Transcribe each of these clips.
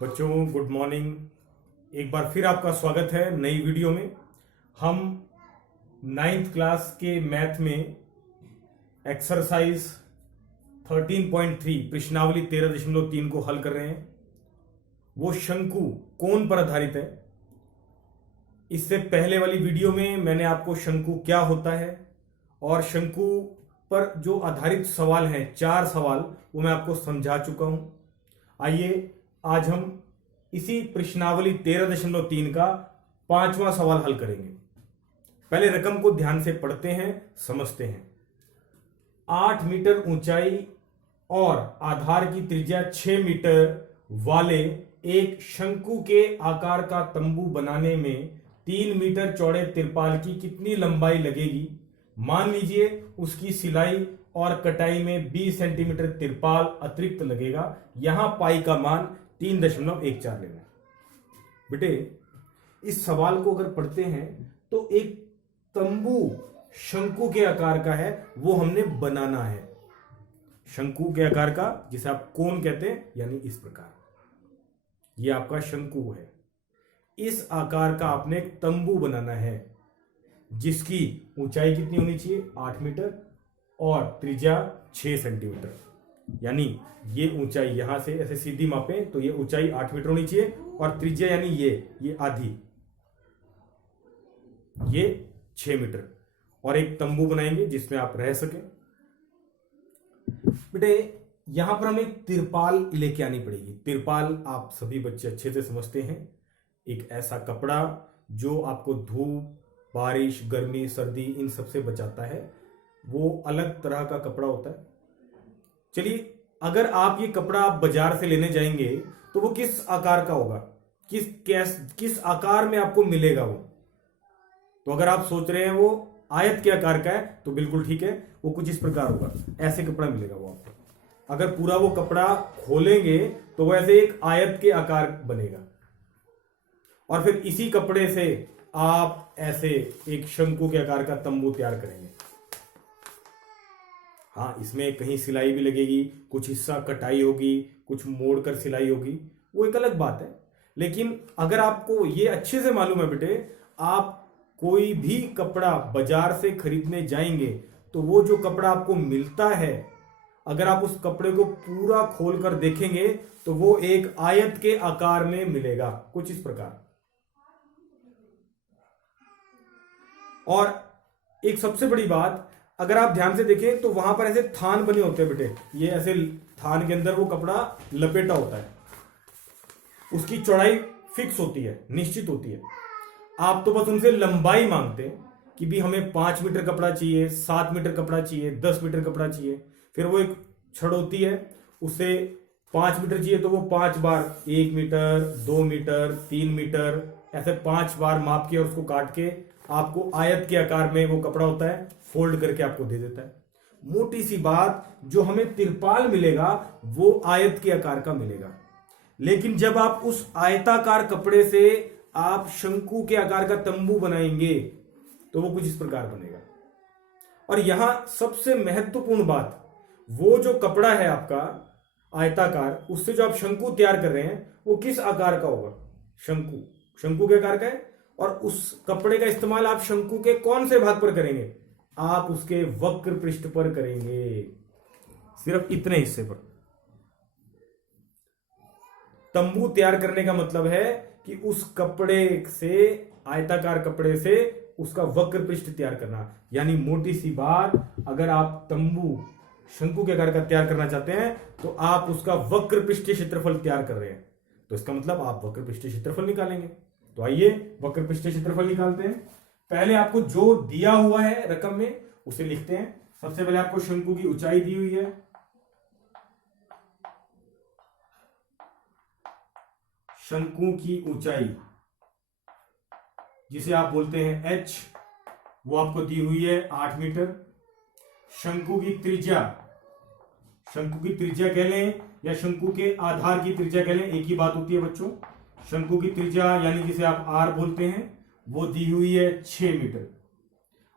बच्चों good morning. एक बार फिर आपका स्वागत है नई वीडियो में। हम 9th क्लास के मैथ में एक्सरसाइज 13.3 प्रश्नावली 13.3 को हल कर रहे हैं। वो शंकु कोण पर आधारित है। इससे पहले वाली वीडियो में मैंने आपको शंकु क्या होता है और शंकु पर जो आधारित सवाल हैं 4 सवाल वो मैं आपको समझा चुका हूं। आइए आज हम इसी प्रश्नावली 13.3 का 5वां सवाल हल करेंगे। पहले रकम को ध्यान से पढ़ते हैं, समझते हैं। 8 मीटर ऊंचाई और आधार की त्रिज्या 6 मीटर वाले एक शंकु के आकार का तंबू बनाने में 3 मीटर चौड़े तिरपाल की कितनी लंबाई लगेगी। मान लीजिए उसकी सिलाई और कटाई में 20 सेंटीमीटर तिरपाल अतिरिक्त लगेगा। यहां पाई का मान 3.14 लेना है। बेटे इस सवाल को अगर पढ़ते हैं तो एक तंबू शंकु के आकार का है, वो हमने बनाना है। शंकु के आकार का, जिसे आप कोण कहते हैं, यानी इस प्रकार ये आपका शंकु है। इस आकार का आपने एक तंबू बनाना है जिसकी ऊंचाई कितनी होनी चाहिए 8 मीटर और त्रिज्या 6 सेंटीमीटर। यानी ये ऊंचाई यहां से ऐसे सीधी मापें तो ये ऊंचाई 8 मीटर होनी चाहिए और त्रिज्या यानी ये आधी, ये 6 मीटर। और एक तंबू बनाएंगे जिसमें आप रह सके। बेटे यहां पर हमें तिरपाल लेके आनी पड़ेगी। तिरपाल आप सभी बच्चे अच्छे से समझते हैं, एक ऐसा कपड़ा जो आपको धूप, बारिश, गर्मी, सर्दी इन सबसे बचाता है। वो अलग तरह का कपड़ा होता है। चलिए अगर आप ये कपड़ा आप बाजार से लेने जाएंगे तो वो किस आकार का होगा, किस आकार में आपको मिलेगा वो। तो अगर आप सोच रहे हैं वो आयत के आकार का है तो बिल्कुल ठीक है, वो कुछ इस प्रकार होगा, ऐसे कपड़ा मिलेगा वो आपको। अगर पूरा वो कपड़ा खोलेंगे तो वो ऐसे एक आयत के आकार बनेगा और फिर इसी कपड़े से आप ऐसे एक शंकु के आकार का तंबू तैयार करेंगे। हाँ, इसमें कहीं सिलाई भी लगेगी, कुछ हिस्सा कटाई होगी, कुछ मोड़कर सिलाई होगी, वो एक अलग बात है। लेकिन अगर आपको ये अच्छे से मालूम है बेटे, आप कोई भी कपड़ा बाजार से खरीदने जाएंगे तो वो जो कपड़ा आपको मिलता है, अगर आप उस कपड़े को पूरा खोलकर देखेंगे तो वो एक आयत के आकार में मिलेगा, कुछ इस प्रकार। और एक सबसे बड़ी बात, अगर आप ध्यान से देखें तो वहां पर ऐसे थान बने होते हैं बेटे। ये ऐसे थान के अंदर वो कपड़ा लपेटा होता है, उसकी चौड़ाई फिक्स होती है, निश्चित होती है। आप तो बस उनसे लंबाई मांगते हैं कि भी हमें 5 मीटर कपड़ा चाहिए, 7 मीटर कपड़ा चाहिए, 10 मीटर कपड़ा चाहिए। फिर वो एक छड़ होती है, उससे 5 मीटर चाहिए तो वो 5 बार 1 मीटर, 2 मीटर, 3 मीटर ऐसे 5 बार माप के और उसको काट के आपको आयत के आकार में वो कपड़ा होता है, फोल्ड करके आपको दे देता है। मोटी सी बात, जो हमें तिरपाल मिलेगा वो आयत के आकार का मिलेगा। लेकिन जब आप उस आयताकार कपड़े से आप शंकु के आकार का तंबू बनाएंगे तो वो कुछ इस प्रकार बनेगा। और यहां सबसे महत्वपूर्ण बात, वो जो कपड़ा है आपका आयताकार, उससे जो आप शंकु तैयार कर रहे हैं वो किस आकार का होगा, शंकु के आकार का है। और उस कपड़े का इस्तेमाल आप शंकु के कौन से भाग पर करेंगे, आप उसके वक्र पृष्ठ पर करेंगे, सिर्फ इतने हिस्से पर। तंबू तैयार करने का मतलब है कि उस कपड़े से, आयताकार कपड़े से उसका वक्र पृष्ठ तैयार करना। यानी मोटी सी बात, अगर आप तंबू शंकु के आकार का तैयार करना चाहते हैं तो आप उसका वक्र पृष्ठीय क्षेत्रफल तैयार कर रहे हैं, तो इसका मतलब आप वक्र पृष्ठीय क्षेत्रफल निकालेंगे। तो आइए वक्र पृष्ठीय क्षेत्रफल निकालते हैं। पहले आपको जो दिया हुआ है रकम में उसे लिखते हैं। सबसे पहले आपको शंकु की ऊंचाई दी हुई है, शंकु की ऊंचाई जिसे आप बोलते हैं h, वो आपको दी हुई है 8 मीटर। शंकु की त्रिज्या, शंकु की त्रिज्या कह लें या शंकु के आधार की त्रिज्या कह लें, एक ही बात होती है बच्चों। शंकु की त्रिज्या यानी जिसे आप r बोलते हैं, वो दी हुई है 6 मीटर।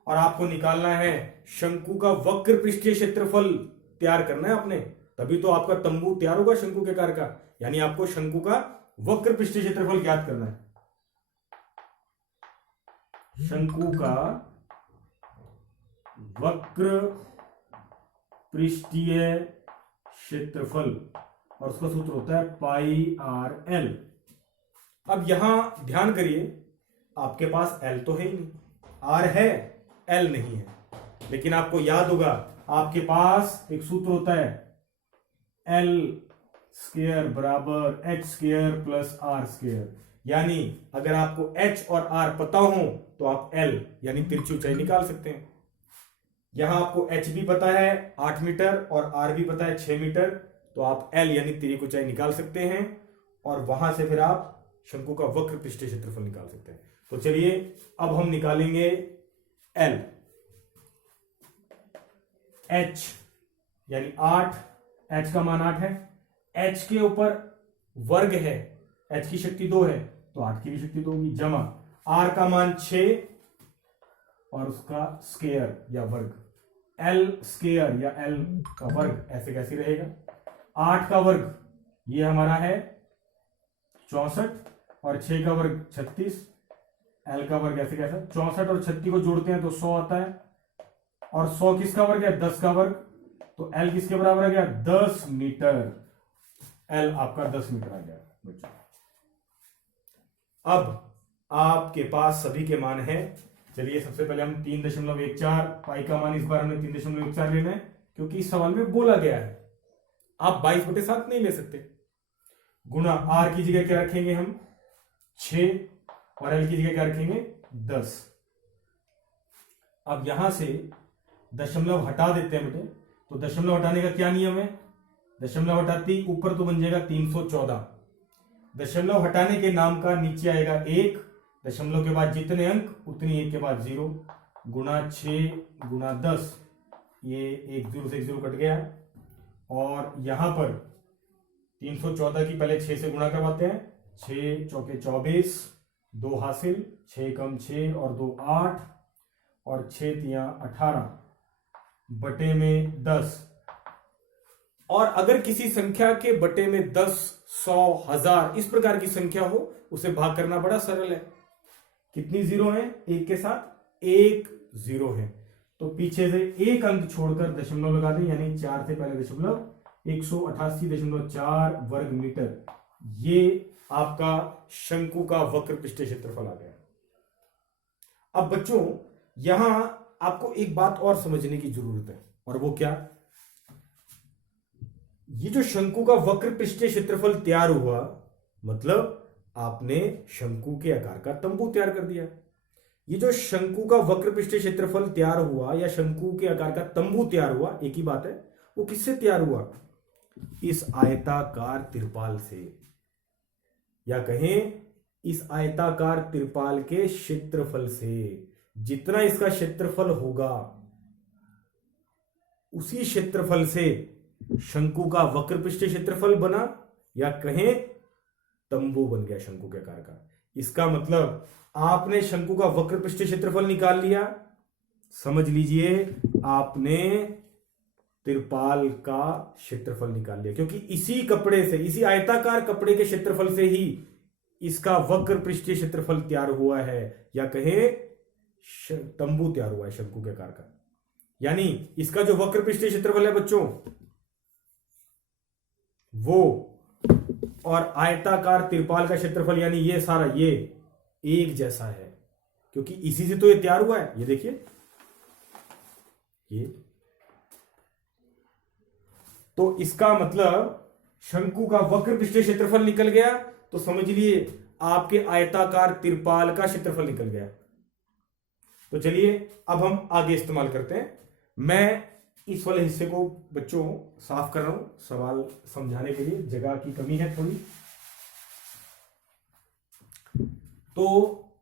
और आपको निकालना है शंकु का वक्र पृष्ठीय क्षेत्रफल, तैयार करना है आपने। तभी तो आपका तंबू तैयार होगा शंकु के आकार का। यानी आपको शंकु का वक्र पृष्ठीय क्षेत्रफल ज्ञात करना है। शंकु का वक्र पृष्ठीय क्षेत्रफल और उसका सूत्र होता है पाई आर एल। अब यहां ध्यान करिए, आपके पास एल तो है ही नहीं, आर है एल नहीं है, लेकिन आपको याद होगा आपके पास एक सूत्र होता है एल स्क्वायर बराबर H square plus R square. यानी अगर आपको एच और आर पता हो तो आप एल यानी तिरछी ऊंचाई निकाल सकते हैं। यहां आपको एच भी पता है 8 मीटर और आर भी पता है 6 मीटर, तो आप एल यानी तिरछी ऊंचाई निकाल सकते हैं और वहां से फिर आप शंकु का वक्र पृष्ठीय क्षेत्रफल निकाल सकते हैं। तो चलिए अब हम निकालेंगे एल। एच यानी 8, एच का मान 8 है, एच के ऊपर वर्ग है, एच की शक्ति 2 है तो 8 की भी शक्ति 2 होगी, जमा आर का मान 6 और उसका स्क्वायर या वर्ग, एल स्क्वायर या एल का वर्ग ऐसे कैसे रहेगा। 8 का वर्ग ये हमारा है 64 और 6 का वर्ग 36, एल का वर्ग ऐसे कैसा 64 और 36 को जोड़ते हैं तो 100 आता है और 100 किसका वर्ग है 10 का वर्ग, तो एल किसके बराबर आ गया 10 मीटर। एल आपका 10 मीटर आ गया बच्चों। अब आपके पास सभी के मान हैं। चलिए सबसे पहले हम 3.14 पाई का मान इस बार हमें 3.14 लेना है क्योंकि इस सवाल में बोला गया है। आप 22/7 नहीं ले सकते। गुणा आर की जगह क्या रखेंगे हम 6 और एल की जगह क्या रखेंगे 10। अब यहां से दशमलव हटा देते हैं बेटे, तो दशमलव हटाने का क्या नियम है, दशमलव हटाती ऊपर तो बन जाएगा 314, दशमलव हटाने के नाम का नीचे आएगा 1, दशमलव के बाद जितने अंक उतनी 1 के बाद 0, गुणा 6 गुणा 10, ये 1 0 से 1 0 कट गया और यहां पर 314 की पहले 6 से गुणा करवाते हैं, 6 चौके 24, 2 हासिल, 6 कम 6 और 2 8 और 6 तियां 18 बटे में 10। और अगर किसी संख्या के बटे में 10, 100, 1000 इस प्रकार की संख्या हो उसे भाग करना बड़ा सरल है। कितनी जीरो है, एक के साथ 1 0 है, तो पीछे से एक अंक छोड़कर दशमलव लगा दें, यानी 4 से पहले दशमलव 188.4 वर्ग मीटर। ये आपका शंकु का वक्र पृष्ठीय क्षेत्रफल आ गया। अब बच्चों यहां आपको एक बात और समझने की जरूरत है, और वो क्या, ये जो शंकु का वक्र पृष्ठीय क्षेत्रफल तैयार हुआ मतलब आपने शंकु के आकार का तंबू तैयार कर दिया। ये जो शंकु का वक्र पृष्ठीय क्षेत्रफल तैयार हुआ या शंकु के आकार का तंबू तैयार हुआ, एक ही बात है, वो किससे तैयार हुआ, इस आयताकार तिरपाल से, या कहें इस आयताकार तिरपाल के क्षेत्रफल से। जितना इसका क्षेत्रफल होगा उसी क्षेत्रफल से शंकु का वक्र पृष्ठीय क्षेत्रफल बना, या कहें तंबू बन गया शंकु के आकार का। इसका मतलब आपने शंकु का वक्र पृष्ठीय क्षेत्रफल निकाल लिया, समझ लीजिए आपने तिरपाल का क्षेत्रफल निकाल लिया, क्योंकि इसी कपड़े से, इसी आयताकार कपड़े के क्षेत्रफल से ही इसका वक्र पृष्ठीय क्षेत्रफल तैयार हुआ है, या कहे तंबू तैयार हुआ है शंकु के आकार का। यानी इसका जो वक्र पृष्ठीय क्षेत्रफल है बच्चों वो, और आयताकार तिरपाल का क्षेत्रफल यानी ये सारा, ये एक जैसा है, क्योंकि इसी से तो ये तैयार हुआ है। ये देखिए, ये तो इसका मतलब शंकु का वक्र पृष्ठीय क्षेत्रफल निकल गया, तो समझ लिए आपके आयताकार तिरपाल का क्षेत्रफल निकल गया। तो चलिए अब हम आगे इस्तेमाल करते हैं। मैं इस वाले हिस्से को बच्चों साफ कर रहा हूं सवाल समझाने के लिए, जगह की कमी है थोड़ी। तो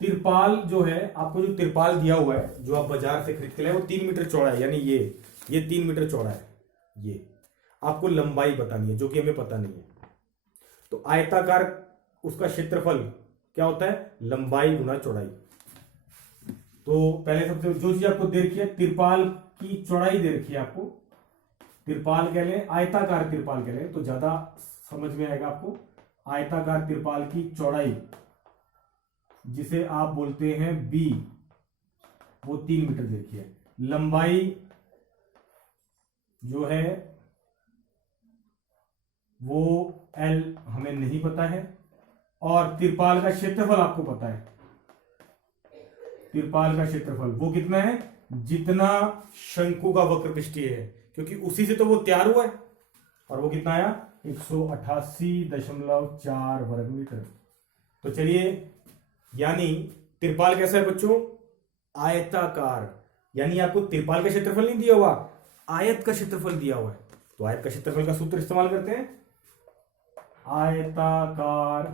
तिरपाल जो है, आपको जो तिरपाल दिया हुआ है जो आप बाजार से खरीद के लाए, वो 3 मीटर चौड़ा है, यानी ये 3 मीटर चौड़ा है। ये आपको लंबाई बतानी है जो कि हमें पता नहीं है। तो आयताकार उसका क्षेत्रफल क्या होता है, लंबाई गुना चौड़ाई। तो पहले सबसे जो चीज आपको दे रखी है, तिरपाल की चौड़ाई दे रखी है आपको, तिरपाल कह लें, आयताकार तिरपाल कह लें तो ज्यादा समझ में आएगा आपको। आयताकार तिरपाल की चौड़ाई जिसे आप बोलते हैं बी, वो 3 मीटर देखिए। लंबाई जो है वो एल हमें नहीं पता है, और तिरपाल का क्षेत्रफल आपको पता है। तिरपाल का क्षेत्रफल वो कितना है, जितना शंकु का वक्र पृष्ठीय है, क्योंकि उसी से तो वो तैयार हुआ है। और वो कितना आया, 188.4 वर्ग मीटर। तो चलिए, यानी तिरपाल कैसा है बच्चों, आयताकार। यानी आपको तिरपाल का क्षेत्रफल नहीं दिया हुआ, आयत का क्षेत्रफल दिया हुआ है। तो आयत का क्षेत्रफल का सूत्र इस्तेमाल करते हैं। आयताकार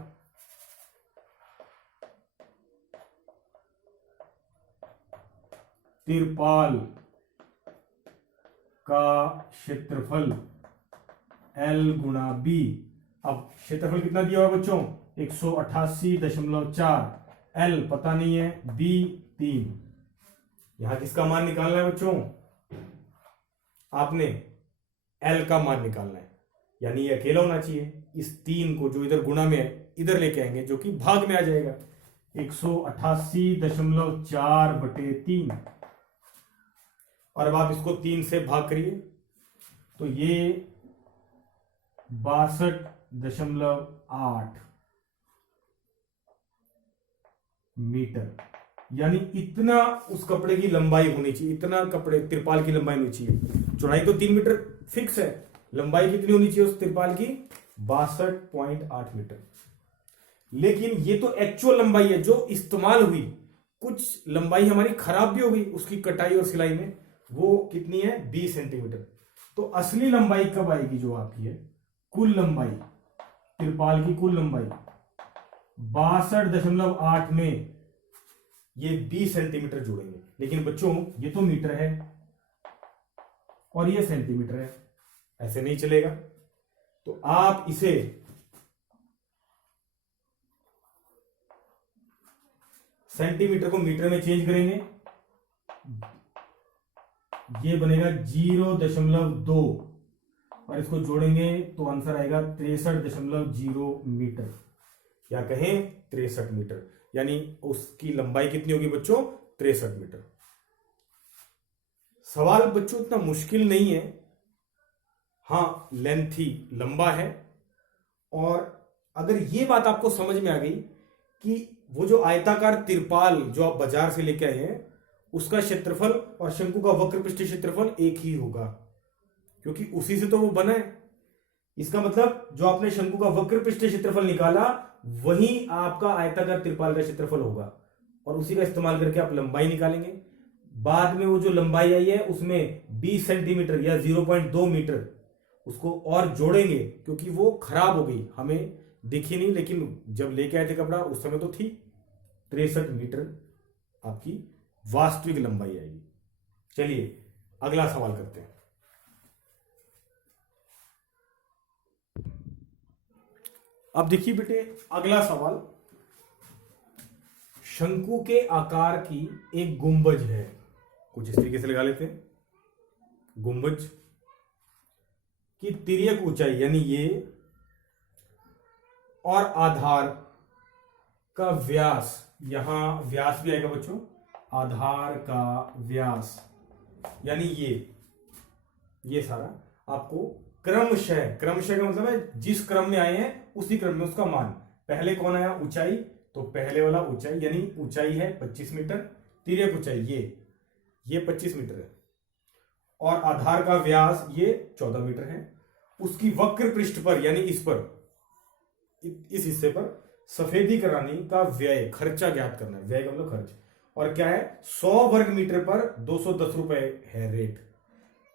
तिरपाल का क्षेत्रफल L गुणा बी। अब क्षेत्रफल कितना दिया हुआ बच्चों, 188.4। L पता नहीं है, बी 3। यहां किसका मान निकालना है बच्चों, आपने L का मान निकालना है, यानी ये अकेला होना चाहिए। इस 3 को जो इधर गुणा में है इधर लेके आएंगे, जो कि भाग में आ जाएगा। 188.4/3। और अब आप इसको 3 से भाग करिए तो ये 62.8 मीटर। यानी इतना उस कपड़े की लंबाई होनी चाहिए, इतना कपड़े तिरपाल की लंबाई होनी चाहिए। चौड़ाई तो 3 मीटर फिक्स है, लंबाई कितनी होनी चाहिए उस तिरपाल की, 62.8 मीटर। लेकिन ये तो एक्चुअल लंबाई है जो इस्तेमाल हुई। कुछ लंबाई हमारी खराब भी हो गई उसकी कटाई और सिलाई में, वो कितनी है, 20 सेंटीमीटर। तो असली लंबाई कब आएगी, जो आपकी है कुल लंबाई, तिरपाल की कुल लंबाई 62.8 में ये 20 सेंटीमीटर जोड़ेंगे। लेकिन बच्चों ये तो मीटर है और ये सेंटीमीटर है, ऐसे नहीं चलेगा। तो आप इसे सेंटीमीटर को मीटर में चेंज करेंगे, ये बनेगा 0.2 और इसको जोड़ेंगे तो आंसर आएगा 63.0 मीटर, या कहें 63 मीटर। यानी उसकी लंबाई कितनी होगी बच्चों, 63 मीटर। सवाल बच्चों इतना मुश्किल नहीं है, हाँ लेंथी लंबा है। और अगर ये बात आपको समझ में आ गई कि वो जो आयताकार तिरपाल जो आप बाजार से लेके आए हैं उसका क्षेत्रफल और शंकु का वक्र पृष्ठीय क्षेत्रफल एक ही होगा, क्योंकि उसी से तो वो बना है। इसका मतलब जो आपने शंकु का वक्र पृष्ठीय क्षेत्रफल निकाला वही आपका आयताकार तिरपाल का क्षेत्रफल होगा, और उसी का इस्तेमाल करके आप लंबाई निकालेंगे। बाद में वो जो लंबाई आई है उसमें 20 सेंटीमीटर या 0.2 मीटर उसको और जोड़ेंगे, क्योंकि वो खराब हो गई, हमें दिखी नहीं, लेकिन जब लेके आए थे कपड़ा उस समय तो थी। 63 मीटर आपकी वास्तविक लंबाई आएगी। चलिए अगला सवाल करते हैं। अब देखिए बेटे, अगला सवाल, शंकु के आकार की एक गुंबज है, कुछ इस तरीके से लगा लेते हैं। गुंबज की तिर्यक ऊंचाई यानी ये और आधार का व्यास, यहां व्यास भी आएगा बच्चों, आधार का व्यास यानी ये सारा आपको क्रमशः का मतलब है जिस क्रम में आए हैं उसी क्रम में उसका मान। पहले कौन आया, ऊंचाई, तो पहले वाला ऊंचाई यानी ऊंचाई है 25 मीटर, तिर्यक ऊंचाई ये 25 मीटर है, और आधार का व्यास ये 14 मीटर है। उसकी वक्र पृष्ठ पर यानी इस पर, इस हिस्से पर सफेदी कराने का व्यय, खर्चा ज्ञात करना है। व्यय का मतलब खर्च, और क्या है, 100 वर्ग मीटर पर 210 रुपए है रेट।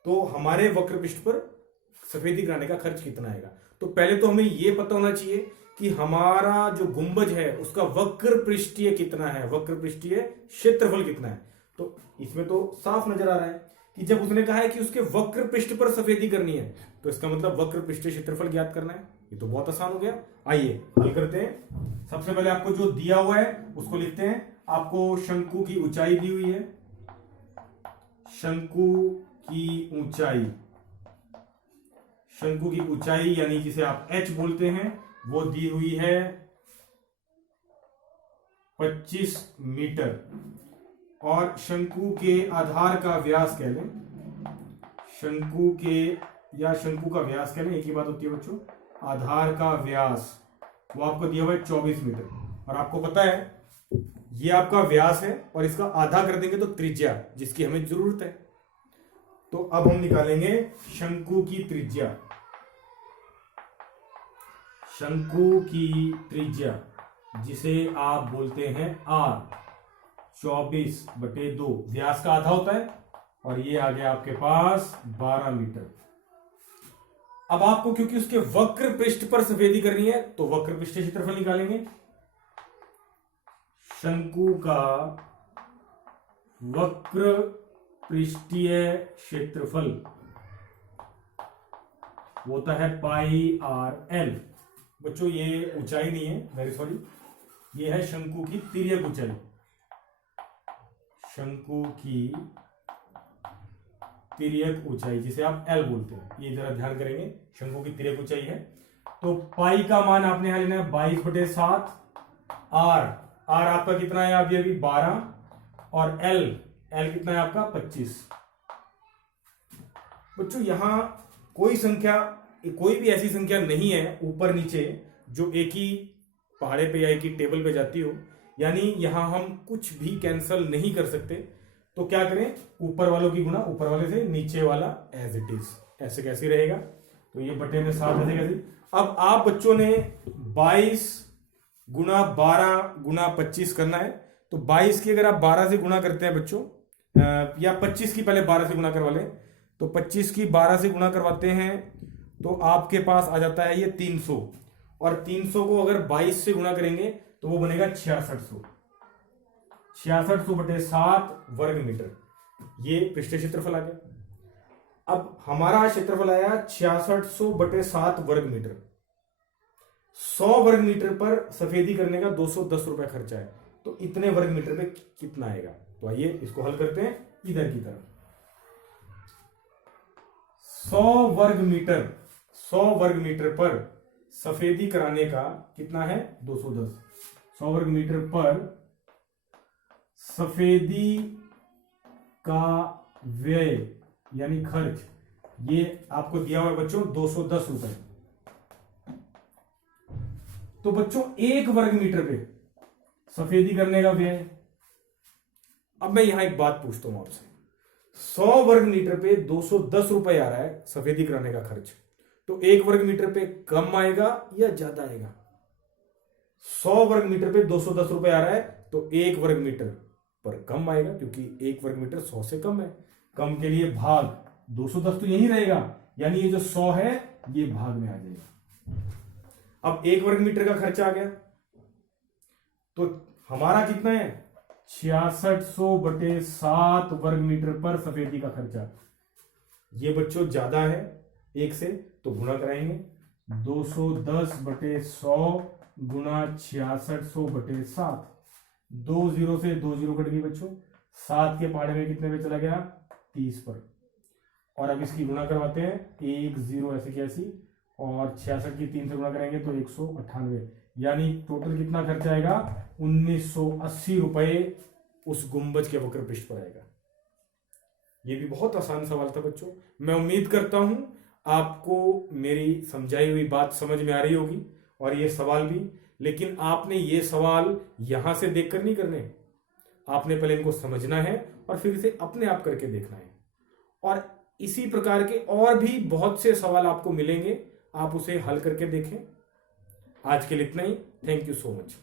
तो हमारे वक्र पृष्ठ पर सफेदी कराने का खर्च कितना आएगा। तो पहले तो हमें यह पता होना चाहिए कि हमारा जो गुंबज है उसका वक्र पृष्ठीय कितना है, वक्र पृष्ठीय क्षेत्रफल कितना है। तो इसमें तो साफ नजर आ रहा है कि जब उसने कहा है कि उसके वक्र पृष्ठ पर सफेदी करनी है तो इसका मतलब वक्र पृष्ठीय क्षेत्रफल ज्ञात करना है। ये तो बहुत आसान हो गया। आइए हल करते हैं। सबसे पहले आपको जो दिया हुआ है उसको लिखते हैं। आपको शंकु की ऊंचाई दी हुई है, शंकु की ऊंचाई शंकु की ऊंचाई यानी जिसे आप h बोलते हैं वो दी हुई है 25 मीटर, और शंकु के आधार का व्यास कह लें, शंकु के या शंकु का व्यास कह लें, एक ही बात होती है बच्चों। आधार का व्यास वो आपको दिया हुआ है 24 मीटर, और आपको पता है ये आपका व्यास है और इसका आधा कर देंगे तो त्रिज्या, जिसकी हमें जरूरत है। तो अब हम निकालेंगे शंकु की त्रिज्या। शंकु की त्रिज्या जिसे आप बोलते हैं r, 24/2, व्यास का आधा होता है, और ये आ गया आपके पास 12 मीटर। अब आपको क्योंकि उसके वक्र पृष्ठ पर सफेदी करनी है तो वक्र पृष्ठ क्षेत्रफल निकालेंगे। शंकु का वक्र पृष्ठीय क्षेत्रफल वो होता है πr_l। बच्चों ये ऊंचाई नहीं है, वेरी सॉरी, ये है शंकु की तिर्यक ऊंचाई। शंकु की तिर्यक ऊंचाई जिसे आप L बोलते हैं, ये जरा ध्यान करेंगे, शंकु की तिर्यक ऊंचाई है। तो पाई का मान आपने यहां लेना है 22/7, r आपका कितना है अभी 12, और L कितना है आपका 25। बच्चों यहां कोई संख्या, कोई भी ऐसी संख्या नहीं है ऊपर नीचे जो एक ही पहाड़े पे या एक ही टेबल पे जाती हो, यानी यहां हम कुछ भी कैंसिल नहीं कर सकते। तो क्या करें, ऊपर वालों की गुना ऊपर वाले से, नीचे वाला एज इट इज, ऐसे कैसे रहेगा, तो ये बटे में 7 ऐसे कैसे। अब आप बच्चों ने 22 गुना 12 गुना 25 करना है, तो 22 की अगर आप 12 से गुना करते हैं बच्चों, या 25 की पहले 12 से गुना करवा लें, तो 25 की 12 से गुना करवाते हैं तो आपके पास आ जाता है ये 300, और 300 को अगर 22 से गुना करेंगे तो वो बनेगा 6600, 6600/7 वर्ग मीटर। ये पृष्ठ क्षेत्रफल आ गया। अब हमारा क्षेत्रफल आया 6600/7 वर्ग मीटर। 100 वर्ग मीटर पर सफेदी करने का 210 रुपए खर्चा है, तो इतने वर्ग मीटर पे कितना आएगा। तो आइए इसको हल करते हैं इधर की तरफ। 100 वर्ग मीटर पर सफेदी कराने का कितना है 210। 100 वर्ग मीटर पर सफेदी का व्यय यानी खर्च, ये आपको दिया हुआ है बच्चों 210 रुपए। तो बच्चों 1 वर्ग मीटर पे सफेदी करने का व्यय, अब मैं यहां एक बात पूछता हूं आपसे, 100 वर्ग मीटर पे 210 रुपए आ रहा है सफेदी कराने का खर्च, तो 1 वर्ग मीटर पे कम आएगा या ज्यादा आएगा। 100 वर्ग मीटर पे 210 रुपए आ रहा है तो 1 वर्ग मीटर पर कम आएगा, क्योंकि 1 वर्ग मीटर 100 से कम है। कम के लिए भाग 210 तो यही रहेगा, यानी ये जो 100 है ये भाग में आ जाएगा। अब 1 वर्ग मीटर का खर्चा आ गया, तो हमारा कितना है 6600/7 वर्ग मीटर पर सफेदी का खर्चा। ये बच्चों ज्यादा है 1 से, तो गुणा कराएंगे 210/100 गुणा 6600/7। 2 0 से 2 0 कट गई बच्चों, 7 के पहाड़े में कितने पे चला गया 30 पर, और अब इसकी गुणा करवाते हैं 1 0 ऐसे कैसी, और 66 की 3 से गुणा करेंगे तो 198, यानी टोटल कितना खर्चा आएगा 1980 रुपए उस गुंबज के वक्र पृष्ठ पर आएगा। ये भी बहुत आसान सवाल था बच्चों। मैं उम्मीद करता हूं आपको मेरी समझाई हुई बात समझ में आ रही होगी, और ये सवाल भी, लेकिन आपने ये सवाल यहां से देखकर नहीं करने, आपने पहले इनको समझना है और फिर इसे अपने आप करके देखना है। और इसी प्रकार के और भी बहुत से सवाल आपको मिलेंगे, आप उसे हल करके देखें। आज के लिए इतना ही। Thank you so much.